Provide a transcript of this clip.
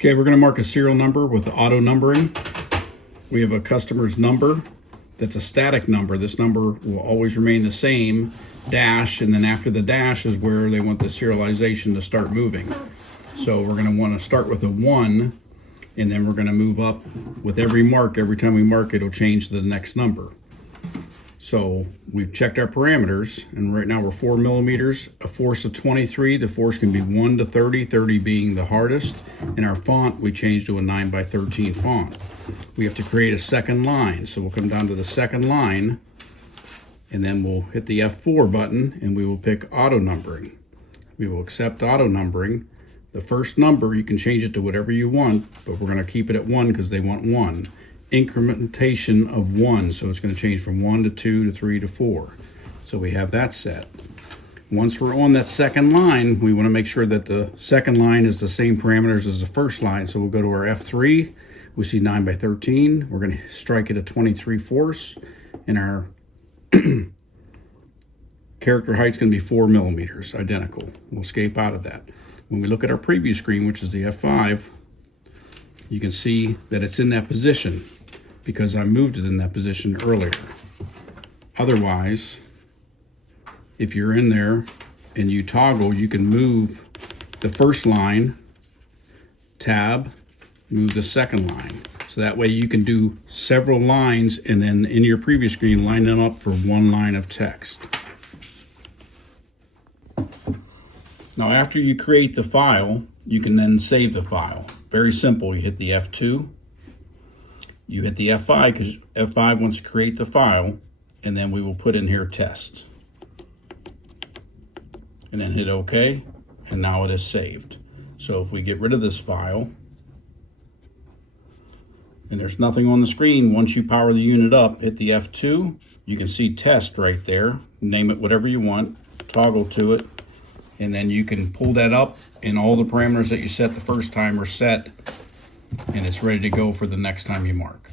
Okay, we're going to mark a serial number with auto numbering. We have a customer's number that's a static number. This number will always remain the same, dash, and then after the dash is where they want the serialization to start moving. So we're going to want to start with a 1, and then we're going to move up with every mark. Every time we mark it, it'll change to the next number. So we've checked our parameters, and right now we're 4 millimeters, a force of 23. The force can be 1 to 30, 30 being the hardest. And our font, we changed to a 9x13 font. We have to create a second line. So we'll come down to the second line, and then we'll hit the F4 button, and we will pick auto numbering. We will accept auto numbering. The first number, you can change it to whatever you want, but we're going to keep it at 1 because they want 1. Incrementation of 1, so it's going to change from 1 to 2 to 3 to 4. So we have that set. Once we're on that second line, we want to make sure that the second line is the same parameters as the first line. So we'll go to our F3. We see 9x13. We're going to strike it at 23 force, and our character height's going to be 4 millimeters, identical. We'll escape out of that. When we look at our preview screen, which is the F5, you can see that it's in that position because I moved it in that position earlier. Otherwise, if you're in there and you toggle, you can move the first line, tab, move the second line. So that way you can do several lines and then in your preview screen line them up for one line of text. Now after you create the file, you can then save the file. Very simple. You hit the F2, you hit the F5 because F5 wants to create the file, and then we will put in here test. And then hit OK, and now it is saved. So if we get rid of this file, and there's nothing on the screen, once you power the unit up, hit the F2, you can see test right there. Name it whatever you want, toggle to it, and then you can pull that up, and all the parameters that you set the first time are set, and it's ready to go for the next time you mark.